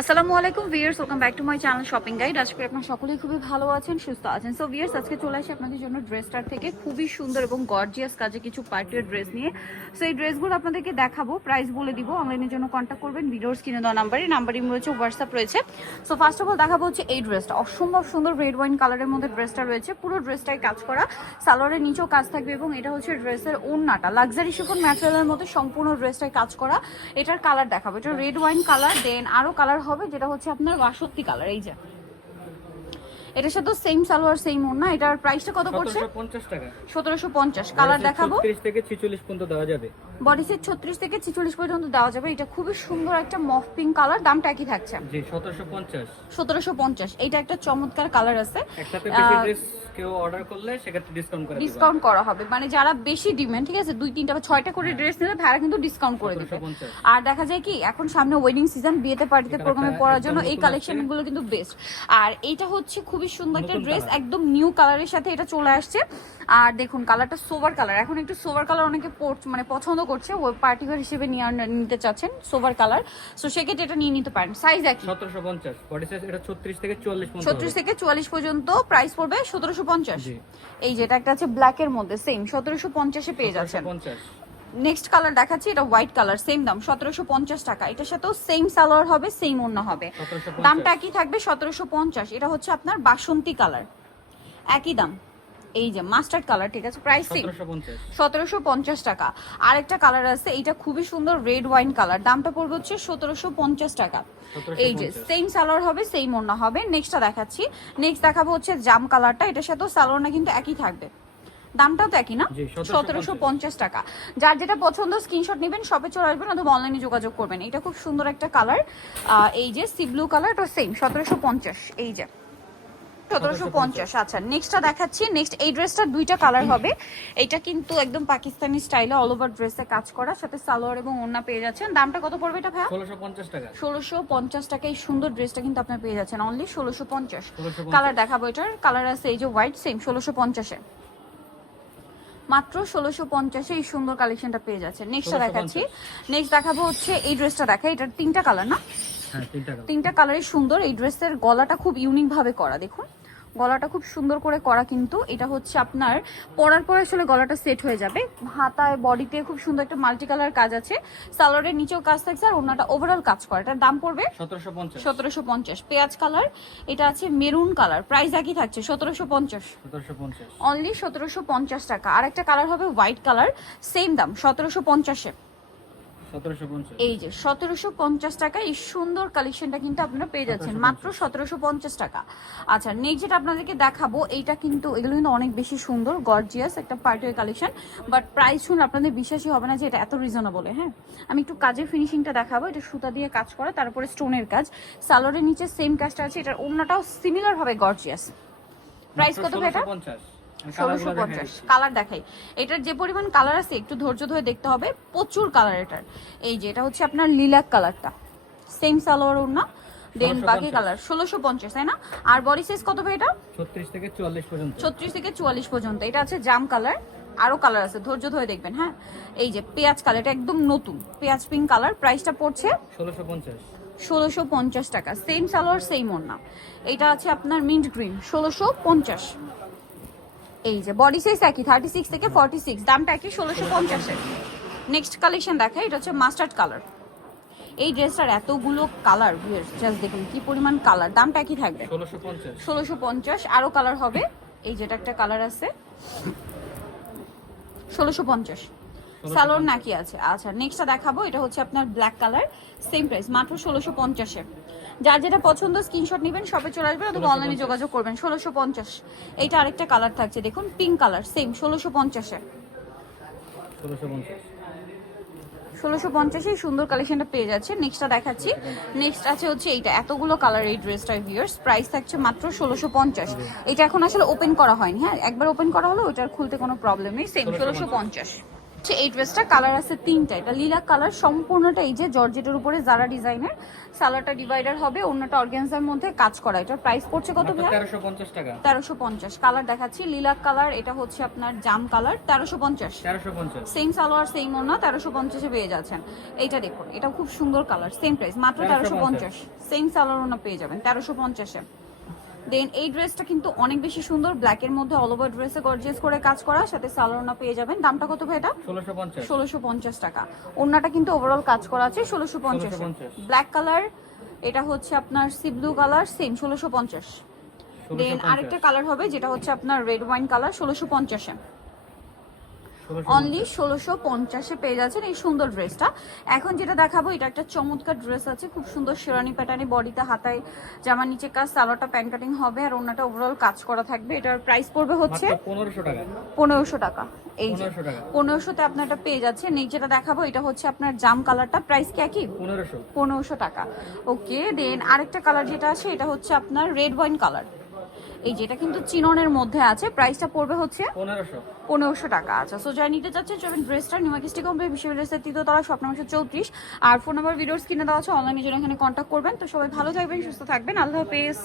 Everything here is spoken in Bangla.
আসসালামু আলাইকুম viewers, welcome back to my channel shopping guide. আজকে আপনারা সকলেই খুবই ভালো আছেন, সুস্থ আছেন। সো ভিউয়ার্স, আজকে চলে আসি আপনাদের জন্য ড্রেসটার থেকে খুবই সুন্দর এবং গর্জিয়াস কাজে কিছু পার্টির ড্রেস নিয়ে। সো এই ড্রেসগুলো আপনাদেরকে দেখাবো, প্রাইস বলে দিব। অনলাইনের জন্য কন্ট্যাক্ট করবেন ভিডিওর স্ক্রিনে দেওয়া নাম্বারই রয়েছে, হোয়াটসঅ্যাপ রয়েছে। সো ফার্স্ট অফ অল দেখাবো হচ্ছে এই ড্রেসটা, অসম্ভব সুন্দর রেড ওয়াইন কালারের মধ্যে ড্রেসটা রয়েছে। পুরো ড্রেসটাই কাজ করা, সালোয়ারের নিচেও কাজ থাকবে এবং এটা হচ্ছে ড্রেসের ওড়নাটা লাক্সারি শিফন ম্যাটেরিয়ালের মধ্যে সম্পূর্ণ ড্রেসটাই কাজ করা। এটার কালার দেখাবো, এটা রেড ওয়াইন কালার, দেন আরো কালার হবে যেটা হচ্ছে আপনার বাসন্তী কালার। এই যে এটার সাথে সেম সালোয়ার সেম ওড়না। এটার প্রাইসটা কত পড়ছে? 1750 টাকা। 1750। কালার দেখাবো, 36 থেকে 46 পর্যন্ত দেওয়া যাবে। বডি সেট 36 থেকে 46 পর্যন্ত দেওয়া যাবে। এটা খুবই সুন্দর একটা মফ পিঙ্ক কালার, দামটা কি থাকছে? জি 1750। 1750। এটা একটা চমৎকার কালার আছে। একসাথে বেশি ড্রেস কেউ অর্ডার করলে সেক্ষেত্রে ডিসকাউন্ট করা হবে, মানে যারা বেশি ডিমান্ড, ঠিক আছে, 2 3টা বা 6টা করে ড্রেস নিলে ভাড়া কিন্তু ডিসকাউন্ট করে দিবে। আর দেখা যায় কি এখন সামনে ওয়েডিং সিজন, বিয়েতে পার্টিতে প্রোগ্রামে পরার জন্য এই কালেকশনগুলো কিন্তু বেস্ট। আর এটা হচ্ছে খুবই সুন্দর একটা ড্রেস, একদম নিউ কালারের সাথে এটা চলে আসছে। আর দেখুন কালারটা সোভার কালার, এখন একটু সোভার কালার অনেকে মানে পছন্দ করছে, ওই পার্টি ওয়্যার হিসেবে নিতে চাচ্ছেন সোভার কালার। সো সেক্ষেত্রে এটা নিয়ে নিতে পারেন। সাইজ একই 1750, বডি সাইজ এটা 36 থেকে 44 পর্যন্ত। 36 থেকে 44 পর্যন্ত প্রাইস পড়বে 1750। এই যেটা একটা আছে ব্ল্যাক এর মধ্যে, সেম 1750 এ পেয়ে যাচ্ছেন। নেক্সট কালার দেখাচ্ছি, এটা হোয়াইট কালার, সেম দাম 1750 টাকা। এটার সাথেও সেম সালোয়ার হবে, সেম ওড়না হবে, দামটা একই থাকবে 1750। এটা হচ্ছে আপনার বাসন্তী কালার, একই দাম। এই যে মাস্টার্ড কালার, ঠিক আছে, প্রাইস 1750 টাকা। আরেকটা কালার আছে, এটা খুবই সুন্দর রেড ওয়াইন কালার, দামটা পড়বে হচ্ছে 1750 টাকা। এই যে সেম সালোয়ার হবে, সেম ওড়না হবে। নেক্সটটা দেখাচ্ছি, নেক্সট দেখাবো হচ্ছে জাম কালারটা। এটার সাথেও সালোয়ারটা কিন্তু একই থাকবে, দামটাও তো একই না, 1750 টাকা। যার যেটা পছন্দ স্ক্রিনশট নেবেন, শপে চলে আসবেন অথবা অনলাইনে যোগাযোগ করবেন। এটা খুব সুন্দর একটা কালার, এই যে সি ব্লু কালার, এটা সেম 1750। এই যে 1750। আচ্ছা নেক্সটটা দেখাচ্ছি। নেক্সট এই ড্রেসটা 2টা কালার হবে। এটা কিন্তু একদম পাকিস্তানি স্টাইলে অল ওভার ড্রেসে কাজ করা, সাথে সালোয়ার এবং ওড়না পেয়ে যাচ্ছেন। দামটা কত পড়বে এটা ভাইয়া? 1650 টাকা। 1650 টাকা। এই সুন্দর ড্রেসটা কিন্তু আপনারা পেয়ে যাচ্ছেন অনলি 1650। কালার দেখাবো, এটার কালার আছে এই যে হোয়াইট, সেম 1650 এ, মাত্র 1650 এই সুন্দর কালেকশনটা পেয়ে যাচ্ছে। নেক্সটটা দেখাচ্ছি, নেক্সট দেখাবো হচ্ছে এই ড্রেসটা দেখাই। এটার 3টা কালার না? হ্যাঁ 3টা কালারই সুন্দর। এই ড্রেসের গলাটা খুব ইউনিক ভাবে করা, দেখুন গলাটা খুব সুন্দর করে করা, কিন্তু এটা হচ্ছে আপনার পরার পরে আসলে গলাটা সেট হয়ে যাবে। হাতায় বডিতে খুব সুন্দর একটা মাল্টি কালার কাজ আছে, সালোয়ারের নিচেও কাজ থাকছে আর ওনাটা ওভারঅল কাজ করা। এটার দাম পড়বে 1750। পেঁয়াজ কালার, এটা আছে মেরুন কালার, প্রাইস একই থাকছে 1750। অনলি 1750 টাকা। আর একটা কালার হবে হোয়াইট কালার, সেম দাম 1750 এ। এই যে 1750 টাকা এই সুন্দর কালেকশনটা কিন্তু আপনারা পেয়ে যাচ্ছেন মাত্র 1750 টাকা। আচ্ছা নেক্সট যেটা আপনাদেরকে দেখাবো, এইটা কিন্তু এগুলো কিন্তু অনেক বেশি সুন্দর গর্জিয়াস একটা পার্টির কালেকশন, বাট প্রাইস শুনে আপনাদের বিশ্বাসই হবে না যে এটা এত রিজনেবল। হ্যাঁ আমি একটু কাজের ফিনিশিংটা দেখাবো। এটা সুতা দিয়ে কাজ করা, তারপরে স্টোনের কাজ, সালোয়ারের নিচে সেম কাজটা আছে। এটার ওড়নাটাও সিমিলার ভাবে গর্জিয়াস। প্রাইস কত এটা? 1650। কালার দেখাই, এটার যে পরিমাণ কালার আছে একটু ধৈর্য ধরে দেখতে হবে, প্রচুর কালার এটার। এই যে এটা হচ্ছে আপনার লিলাক কালারটা, সেম সালোয়ার ওড়না, দেন বাকি কালার 1650, তাই না? আর বডি সাইজ কত হবে এটা? 36 থেকে 44 পর্যন্ত। 36 থেকে 44 পর্যন্ত। এটা আছে জাম কালার, আরো কালার আছে, ধৈর্য ধরে দেখবেন। হ্যাঁ এই যে পেঁয়াজ কালার, এটা একদম নতুন পেঁয়াজ পিঙ্ক কালার, প্রাইসটা পড়ছে 1650 টাকা। সেম সালোয়ার সেম ওড়না। এটা আছে আপনার মিন্ট গ্রিন, 1650। এই যে বডি সাইজ একই 36 থেকে 46, দামটা একই 1650 এর। নেক্সট কালেকশন দেখাই, এটা হচ্ছে মাস্টার্ড কালার। এই ড্রেসটার এতগুলো কালার, জাস্ট দেখুন কি পরিমাণ কালার, দামটা একই থাকবে 1650। আরো কালার হবে, এই যেটা একটা কালার আছে 1650। সালোয়ার নাকি আছে। আচ্ছা নেক্সটটা দেখাবো, এটা হচ্ছে আপনার ব্ল্যাক কালার, সেম প্রাইস মাত্র 1650 এ। যার যেটা পছন্দ স্ক্রিনশট নেবেন, শপে চলে আসবেন অথবা অনলাইনে যোগাযোগ করবেন। 1650। এইটা আরেকটা কালার থাকছে, দেখুন পিঙ্ক কালার, সেম 1650 এ। 1650 এই সুন্দর কালেকশনটা পেয়ে যাচ্ছে। নেক্সটটা দেখাচ্ছি, নেক্সট আছে হচ্ছে এইটা, এতগুলো কালার এই ড্রেসটার ভিউয়ার্স, প্রাইস থাকছে মাত্র 1650। এটা এখন আসলে ওপেন করা হয়নি, হ্যাঁ একবার ওপেন করা হলো, ওটার খুলতে কোনো প্রবলেম নেই, সেম 1650। এই ড্রেসটা কালার আছে তিনটা, এটা লিলাক কালার, সম্পূর্ণটা এই যে জর্জেটের উপরে জারা ডিজাইনের, সালোয়ারটা ডিভাইডার হবে, অন্যটা অর্গানজার মধ্যে কাজ করা। এটার প্রাইস পড়ছে কত ভাইয়া? 1350 টাকা। 1350। কালার দেখাচ্ছি, লিলাক কালার, এটা হচ্ছে আপনার জাম কালার, 1350। 1350 সেম সালোয়ার সেম ওড়না, 1350 এ পেয়ে যাচ্ছেন। এইটা দেখুন, এটা খুব সুন্দর কালার, সেম প্রাইস মাত্র 1350। সেম সালোয়ার ওড়না পেয়ে যাবেন 1350-এ। দেন এই ড্রেসটা কিন্তু অনেক বেশি সুন্দর, ব্ল্যাকের মধ্যে অল ওভার ড্রেসে গর্জিয়াস করে কাজ করা, সাথে সালোয়ার ওড়না পেয়ে যাবেন। দামটা কত ভাই এটা? 1650 1650 টাকা। ওড়নাটা কিন্তু ওভারঅল কাজ করা আছে 1650। ব্ল্যাক কালার, এটা হচ্ছে আপনার সি ব্লু কালার, সেম 1650। দেন আরেকটা কালার হবে যেটা হচ্ছে আপনার রেড ওয়াইন কালার, 1650-এ। অনলি 1650-এ পেয়ে যাচ্ছেন এই সুন্দর ড্রেসটা। এখন যেটা দেখাবো, এটা একটা চমৎকার ড্রেস আছে, খুব সুন্দর শেরানি প্যাটার্নে, বডিতে হাতায় জামার নিচে কাজ, সালোয়ারটা প্যান্ট কাটিং হবে আর ওন্নাটা ওভারঅল কাজ করা থাকবে। এটার প্রাইস পড়বে হচ্ছে 1500 টাকা। 1500 টাকা। এই যে 1500 টাকা। 1500-তে আপনার এটা পেয়ে যাচ্ছে। নেক্সট যেটা দেখাবো, এটা হচ্ছে আপনার জাম কালারটা, প্রাইস কি একই? 1500 টাকা। ওকে, দেন আরেকটা কালার যেটা আছে, এটা হচ্ছে আপনার রেড ওয়াইন কালার, এই যেটা কিন্তু চিননের মধ্যে আছে, প্রাইসটা পড়বে হচ্ছে 1500 টাকা। আচ্ছা, সো যারা নিতে চাচ্ছেন চলবেন ড্রেসটা নিউমার্কেট কমপ্লেক্স বিশ্ববিদ্যালয়ের 3য় তলা, শপ নম্বর 34, আর ফোন নাম্বার ভিডিওস কিনে দেওয়া আছে, অনলাইনে জন্য এখানে কন্ট্যাক্ট করবেন। তো সবাই ভালো থাকবেন, সুস্থ থাকবেন, আল্লাহ হাফেজ।